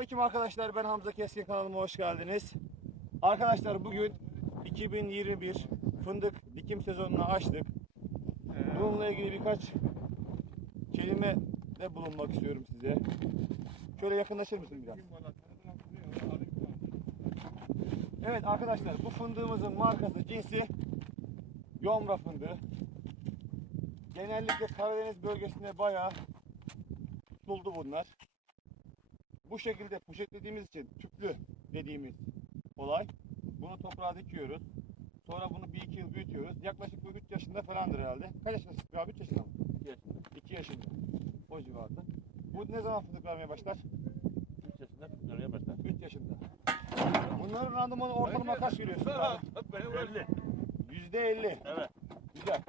Selamünaleyküm arkadaşlar. Ben Hamza Keskin kanalıma hoş geldiniz. Arkadaşlar bugün 2021 fındık dikim sezonunu açtık. Bununla ilgili birkaç kelime de bulunmak istiyorum size. Şöyle yakınlaşır mısın biraz? Evet arkadaşlar bu fındığımızın markası cinsi Yomra fındığı. Genellikle Karadeniz bölgesinde bayağı tutuldu bunlar. Bu şekilde poşetlediğimiz için tüplü dediğimiz olay. Bunu toprağa dikiyoruz. Sonra bunu bir iki yıl büyütüyoruz. Yaklaşık bu 3 yaşında falandır herhalde. Kaç yaşındasın abi? 3 yaşında mı? 2 yaşında. 2 yaşında. O civarda. Bu ne zaman fındık vermeye başlar? 3 yaşında tutmaya başlar. 3 yaşında. Bunların randımanı ortalama kaç görüyorsun abi? Öyle. %50. Evet. Güzel.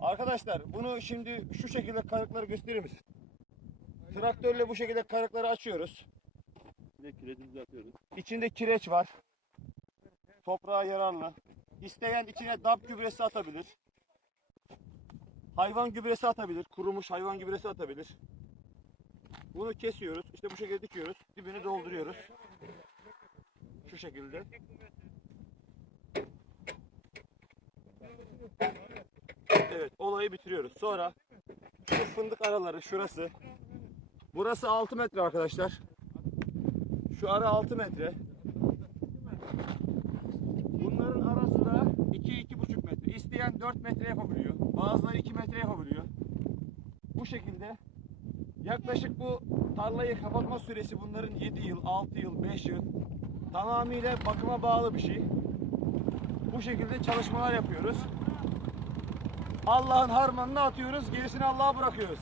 Arkadaşlar bunu şimdi şu şekilde karıkları gösterir misin? Traktörle bu şekilde karıkları açıyoruz. Bir de kireçimizi atıyoruz. İçinde kireç var. Toprağa yararlı. İsteyen içine DAP gübresi atabilir. Hayvan gübresi atabilir. Kurumuş hayvan gübresi atabilir. Bunu kesiyoruz. İşte bu şekilde dikiyoruz. Dibini dolduruyoruz. Şu şekilde. Evet olayı bitiriyoruz. Sonra şu fındık araları şurası. Burası 6 metre arkadaşlar. Şu ara 6 metre. Bunların arası da 2-2,5 metre. İsteyen 4 metre yapabiliyor. Bazıları 2 metre yapabiliyor. Bu şekilde yaklaşık bu tarlayı kapatma süresi bunların 7 yıl, 6 yıl, 5 yıl. Tamamıyla bakıma bağlı bir şey. Bu şekilde çalışmalar yapıyoruz. Allah'ın harmanını atıyoruz, gerisini Allah'a bırakıyoruz.